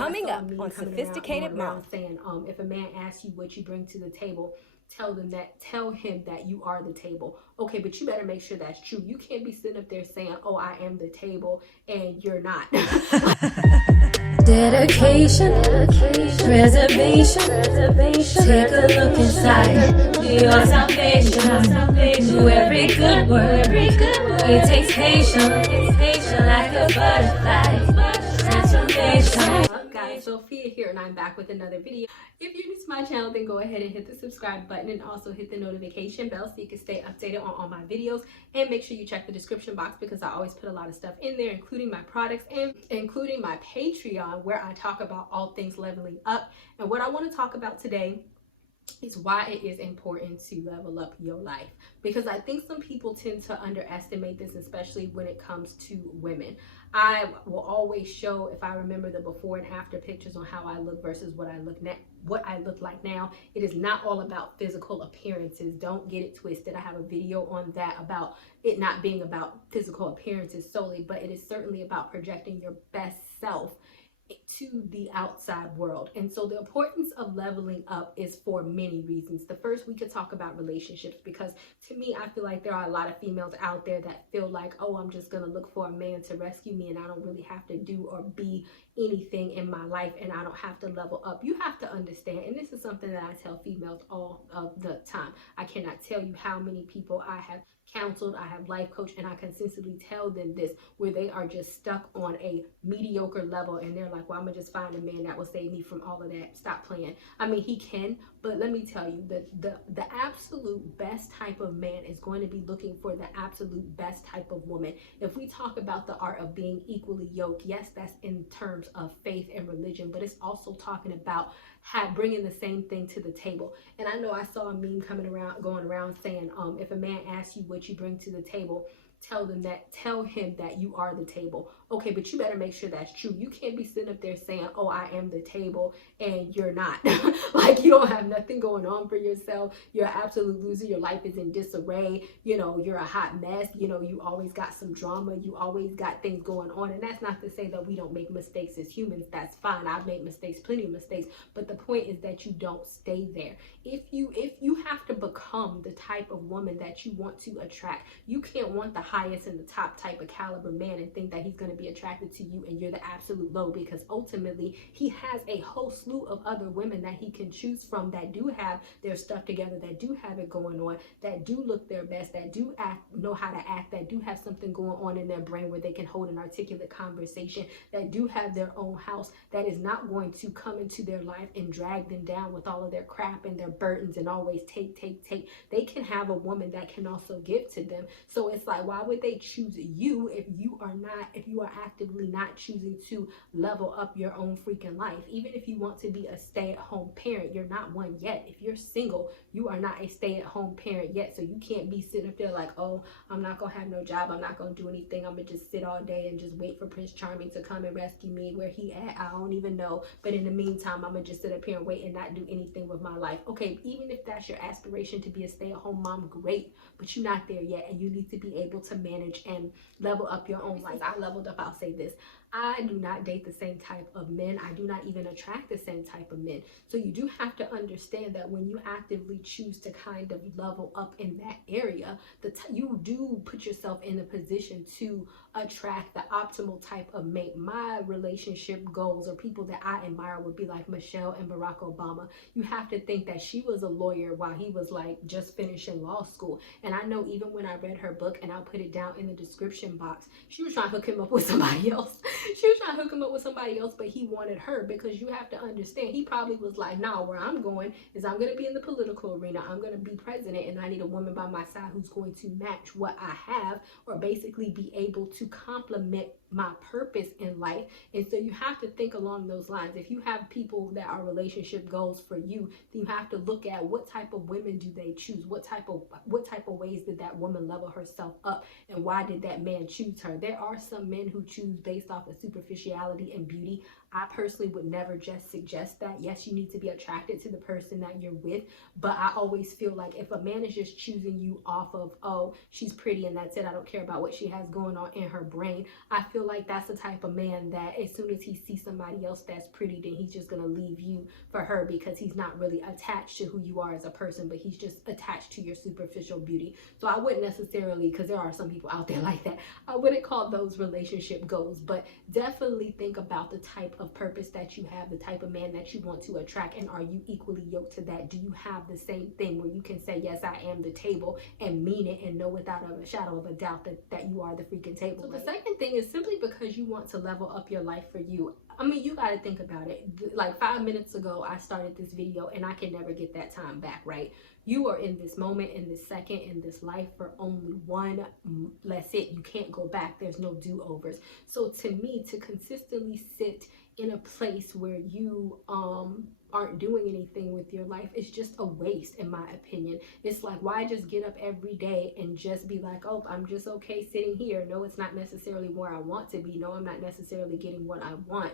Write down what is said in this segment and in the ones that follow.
Coming up on Sophisticated Mom. Saying, if a man asks you what you bring to the table, tell him that you are the table. Okay, but you better make sure that's true. You can't be sitting up there saying, oh, I am the table, and you're not. Dedication, preservation, take a look inside your salvation. Do every good work, it takes patience, like a butterfly, transformation. What's up, guys? Sophia here, and I'm back with another video. If you're new to my channel, then go ahead and hit the subscribe button and also hit the notification bell so you can stay updated on all my videos. And make sure you check the description box because I always put a lot of stuff in there, including my products and including my Patreon, where I talk about all things leveling up. And what I want to talk about today is why it is important to level up your life, because I think some people tend to underestimate this, especially when it comes to women. I will always show, if I remember, the before and after pictures on how I look versus what I look like now. It is not all about physical appearances. Don't get it twisted. I have a video on that about it not being about physical appearances solely, but it is certainly about projecting your best self to the outside world. And so the importance of leveling up is for many reasons. The first, we could talk about relationships, because to me, I feel like there are a lot of females out there that feel like, oh, I'm just gonna look for a man to rescue me and I don't really have to do or be anything in my life and I don't have to level up. You have to understand, and this is something that I tell females all of the time. I cannot tell you how many people I have counseled, I have life coached, and I consistently tell them this, where they are just stuck on a mediocre level and they're like, well, I'm gonna just find a man that will save me from all of that. Stop playing. I mean, he can, but let me tell you that the absolute best type of man is going to be looking for the absolute best type of woman. If we talk about the art of being equally yoked, yes, that's in terms of faith and religion, but it's also talking about bringing the same thing to the table. And I know I saw a meme going around saying, if a man asks you what you bring to the table, tell him that you are the table. Okay, but you better make sure that's true. You can't be sitting up there saying, oh, I am the table, and you're not. Like, you don't have nothing going on for yourself. You're an absolute loser. Your life is in disarray. You know, you're a hot mess. You know, you always got some drama. You always got things going on. And that's not to say that we don't make mistakes as humans. That's fine. I've made mistakes, plenty of mistakes. But the point is that you don't stay there. If you have to become the type of woman that you want to attract, you can't want the highest and the top type of caliber man and think that he's going to be attracted to you and you're the absolute low, because ultimately he has a whole slew of other women that he can choose from that do have their stuff together, that do have it going on, that do look their best, that do know how to act, that do have something going on in their brain where they can hold an articulate conversation, that do have their own house, that is not going to come into their life and drag them down with all of their crap and their burdens and always take. They can have a woman that can also give to them. So it's like, why would they choose you if you are actively not choosing to level up your own freaking life? Even if you want to be a stay-at-home parent, you're not one yet. If you're single, you are not a stay-at-home parent yet. So you can't be sitting up there like, oh, I'm not gonna have no job, I'm not gonna do anything, I'm gonna just sit all day and just wait for Prince Charming to come and rescue me. Where he at, I don't even know, but in the meantime, I'm gonna just sit up here and wait and not do anything with my life. Okay, even if that's your aspiration to be a stay-at-home mom, great, but you're not there yet, and you need to be able to manage and level up your own life. I leveled up, I'll say this. I do not date the same type of men. I do not even attract the same type of men. So you do have to understand that when you actively choose to kind of level up in that area, you do put yourself in a position to attract the optimal type of mate. My relationship goals, or people that I admire, would be like Michelle and Barack Obama. You have to think that she was a lawyer while he was like just finishing law school. And I know even when I read her book, and I'll put it down in the description box, she was trying to hook him up with somebody else. She was trying to hook him up with somebody else, but he wanted her, because you have to understand, he probably was like, nah, where I'm going is I'm going to be in the political arena. I'm going to be president, and I need a woman by my side who's going to match what I have, or basically be able to complement my purpose in life. And so you have to think along those lines. If you have people that are relationship goals for you, then you have to look at what type of women do they choose, what type of ways did that woman level herself up, and why did that man choose her. There are some men who choose based off of superficiality and beauty. I personally would never just suggest that. Yes, you need to be attracted to the person that you're with, but I always feel like if a man is just choosing you off of, oh, she's pretty and that's it, I don't care about what she has going on in her brain, I feel like that's the type of man that as soon as he sees somebody else that's pretty, then he's just gonna leave you for her, because he's not really attached to who you are as a person, but he's just attached to your superficial beauty. So I wouldn't necessarily, because there are some people out there like that, I wouldn't call those relationship goals, but definitely think about the type of purpose that you have, the type of man that you want to attract, and are you equally yoked to that? Do you have the same thing where you can say, yes, I am the table, and mean it, and know without a shadow of a doubt that you are the freaking table? So the second thing is simply because you want to level up your life for you. I mean, you got to think about it. Like 5 minutes ago, I started this video, and I can never get that time back, right? You are in this moment, in this second, in this life for only one. That's it. You can't go back. There's no do-overs. So to me, to consistently sit in a place where you aren't doing anything with your life, it's just a waste, in my opinion. It's like, why just get up every day and just be like, oh, I'm just okay sitting here? No, it's not necessarily where I want to be. No, I'm not necessarily getting what I want.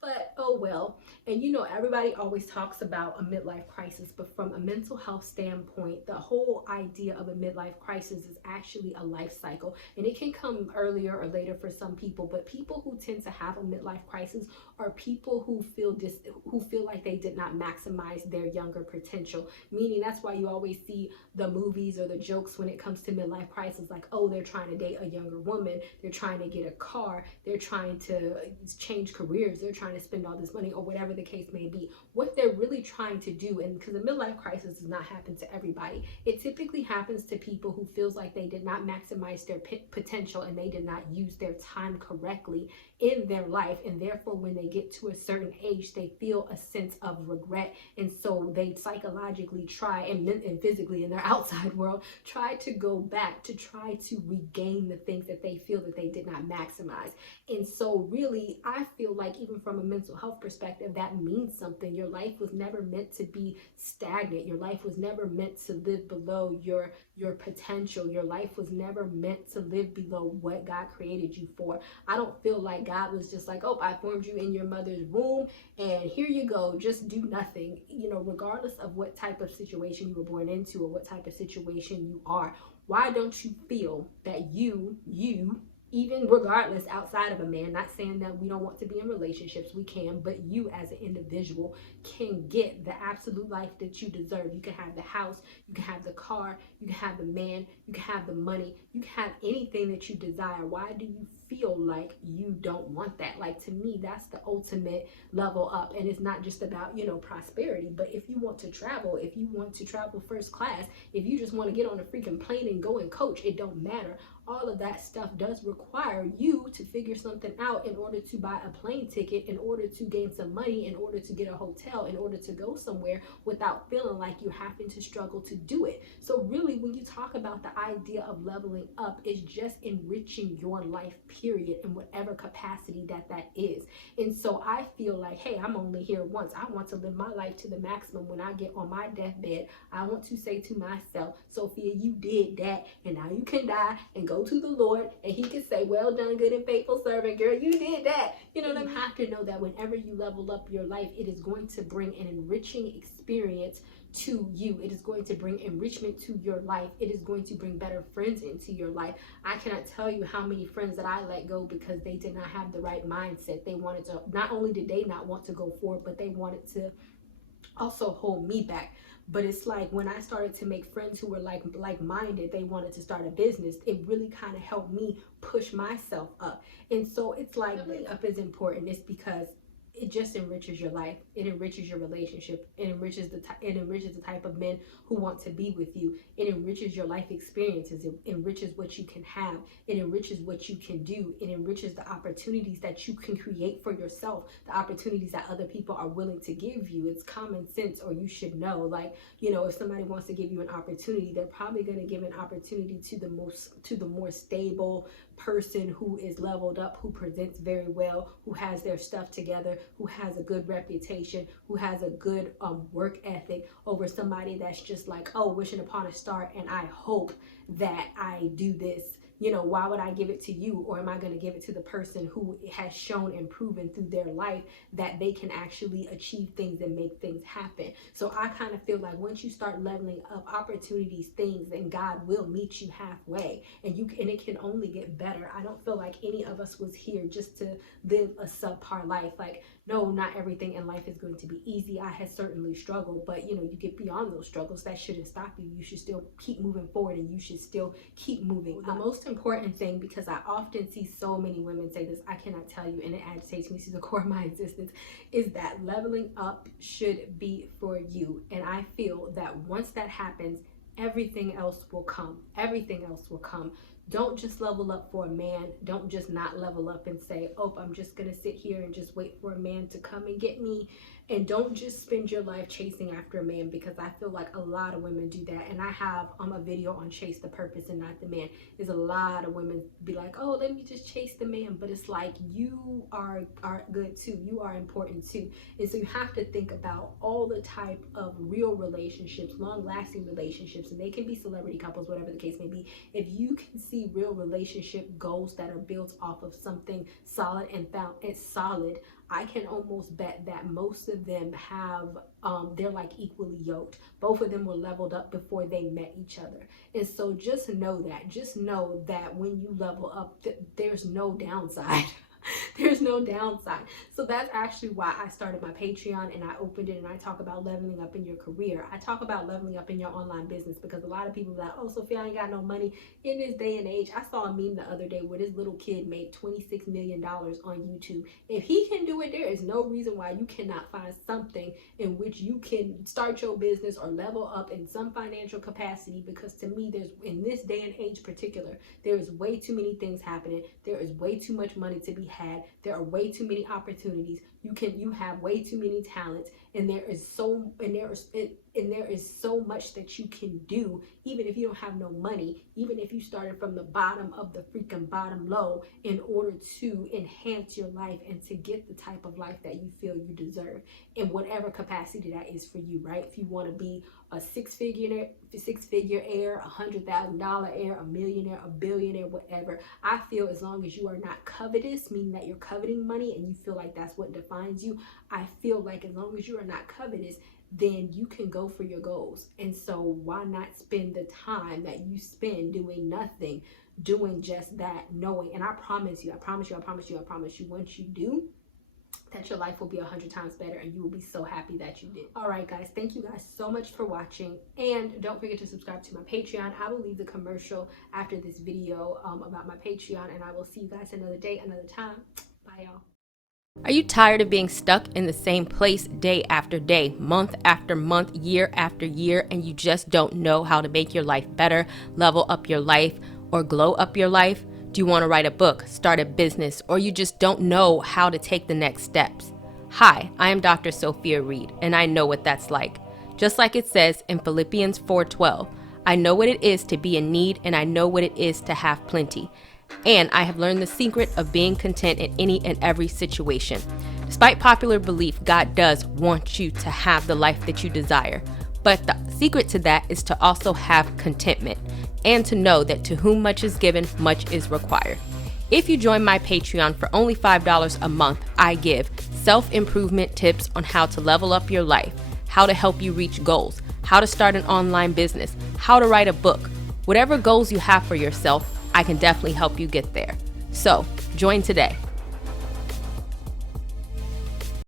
But oh well. And you know, everybody always talks about a midlife crisis, but from a mental health standpoint, the whole idea of a midlife crisis is actually a life cycle, and it can come earlier or later for some people. But people who tend to have a midlife crisis are people who feel like they did not maximize their younger potential. Meaning, that's why you always see the movies or the jokes when it comes to midlife crisis, like, oh, they're trying to date a younger woman, they're trying to get a car, they're trying to change careers, they're trying to spend all this money, or whatever the case may be. What they're really trying to do, and because a midlife crisis does not happen to everybody, it typically happens to people who feels like they did not maximize their potential, and they did not use their time correctly in their life, and therefore when they get to a certain age, they feel a sense of regret, and so they psychologically try, and physically in their outside world, try to go back to try to regain the things that they feel that they did not maximize. And so really, I feel like even from a mental health perspective, that means something. Your life was never meant to be stagnant. Your life was never meant to live below your potential. Your life was never meant to live below what God created you for. I don't feel like God was just like, oh, I formed you in your mother's womb, and here you go, just do nothing. You know, regardless of what type of situation you were born into or what type of situation you are, why don't you feel that you even regardless outside of a man, not saying that we don't want to be in relationships, we can, but you as an individual can get the absolute life that you deserve. You can have the house, you can have the car, you can have the man, you can have the money, you can have anything that you desire. Why do you feel like you don't want that? Like, to me, that's the ultimate level up. And it's not just about, you know, prosperity, but if you want to travel, if you want to travel first class, if you just want to get on a freaking plane and go and coach, it don't matter. All of that stuff does require you to figure something out in order to buy a plane ticket, in order to gain some money, in order to get a hotel, in order to go somewhere without feeling like you're having to struggle to do it. So really, when you talk about the idea of leveling up, it's just enriching your life, period, in whatever capacity that is. And so I feel like, hey, I'm only here once. I want to live my life to the maximum. When I get on my deathbed, I want to say to myself, Sophia, you did that, and now you can die and go to the Lord, and he can say, well done, good and faithful servant, girl, you did that. You know what I mean? You have to know that whenever you level up your life, it is going to bring an enriching experience to you. It is going to bring enrichment to your life. It is going to bring better friends into your life. I cannot tell you how many friends that I let go because they did not have the right mindset. They wanted to, not only did they not want to go forward, but they wanted to also hold me back. But it's like when I started to make friends who were like-minded, they wanted to start a business, it really kind of helped me push myself up. And so it's like, up is important. It's because it just enriches your life. It enriches your relationship. It enriches the type of men who want to be with you. It enriches your life experiences. It enriches what you can have. It enriches what you can do. It enriches the opportunities that you can create for yourself, the opportunities that other people are willing to give you. It's common sense, or you should know. Like, you know, if somebody wants to give you an opportunity, they're probably going to give an opportunity to the more stable person who is leveled up, who presents very well, who has their stuff together, who has a good reputation, who has a good work ethic, over somebody that's just like, oh, wishing upon a star, and I hope that I do this you know, why would I give it to you? Or am I going to give it to the person who has shown and proven through their life that they can actually achieve things and make things happen? So I kind of feel like once you start leveling up opportunities, things, then God will meet you halfway, and it can only get better. I don't feel like any of us was here just to live a subpar life. Like, no, not everything in life is going to be easy. I had certainly struggled, but you know, you get beyond those struggles. That shouldn't stop you. You should still keep moving forward, and you should still keep moving. The most important thing, because I often see so many women say this, I cannot tell you, and it agitates me to the core of my existence, is that leveling up should be for you. And I feel that once that happens, everything else will come. Everything else will come. Don't just level up for a man. Don't just not level up and say, oh, I'm just going to sit here and just wait for a man to come and get me. And don't just spend your life chasing after a man, because I feel like a lot of women do that. And I have a video on chase the purpose and not the man. There's a lot of women be like, oh, let me just chase the man. But it's like, you are good too. You are important too. And so you have to think about all the type of real relationships, long-lasting relationships, and they can be celebrity couples, whatever the case may be. If you can see real relationship goals that are built off of something solid and found it's solid, I can almost bet that most of them have, they're like equally yoked. Both of them were leveled up before they met each other. And so just know that when you level up, there's no downside. There's no downside. So that's actually why I started my Patreon, and I opened it, and I talk about leveling up in your career. I talk about leveling up in your online business, because a lot of people are like, oh, Sophie, I ain't got no money. In this day and age, I saw a meme the other day where this little kid made $26 million on YouTube. If he can do it, there is no reason why you cannot find something in which you can start your business or level up in some financial capacity. Because to me, there's, in this day and age particular, there is way too many things happening. There is way too much money to be had. There are way too many opportunities. You have way too many talents, and there is so much that you can do, even if you don't have no money, even if you started from the bottom of the freaking bottom low, in order to enhance your life and to get the type of life that you feel you deserve, in whatever capacity that is for you, right? If you want to be a six-figure heir, $100,000 heir, a millionaire, a billionaire, whatever. I feel as long as you are not covetous, meaning that you're coveting money and you feel like that's what defines you, I feel like as long as you are not covetous, then you can go for your goals. And so why not spend the time that you spend doing nothing, doing just that, knowing, and I promise you, once you do, that your life will be 100 times better, and you will be so happy that you did. All right, guys, thank you guys so much for watching, and don't forget to subscribe to my Patreon. I will leave the commercial after this video about my Patreon, and I will see you guys another day, another time. Bye, y'all. Are you tired of being stuck in the same place day after day, month after month, year after year, and you just don't know how to make your life better, level up your life, or glow up your life? Do you want to write a book, start a business, or you just don't know how to take the next steps? Hi, I am Dr. Sophia Reed, and I know what that's like. Just like it says in Philippians 4:12, I know what it is to be in need, and I know what it is to have plenty. And I have learned the secret of being content in any and every situation. Despite popular belief, God does want you to have the life that you desire. But the secret to that is to also have contentment, and to know that to whom much is given, much is required. If you join my Patreon for only $5 a month, I give self-improvement tips on how to level up your life, how to help you reach goals, how to start an online business, how to write a book. Whatever goals you have for yourself, I can definitely help you get there. So, join today.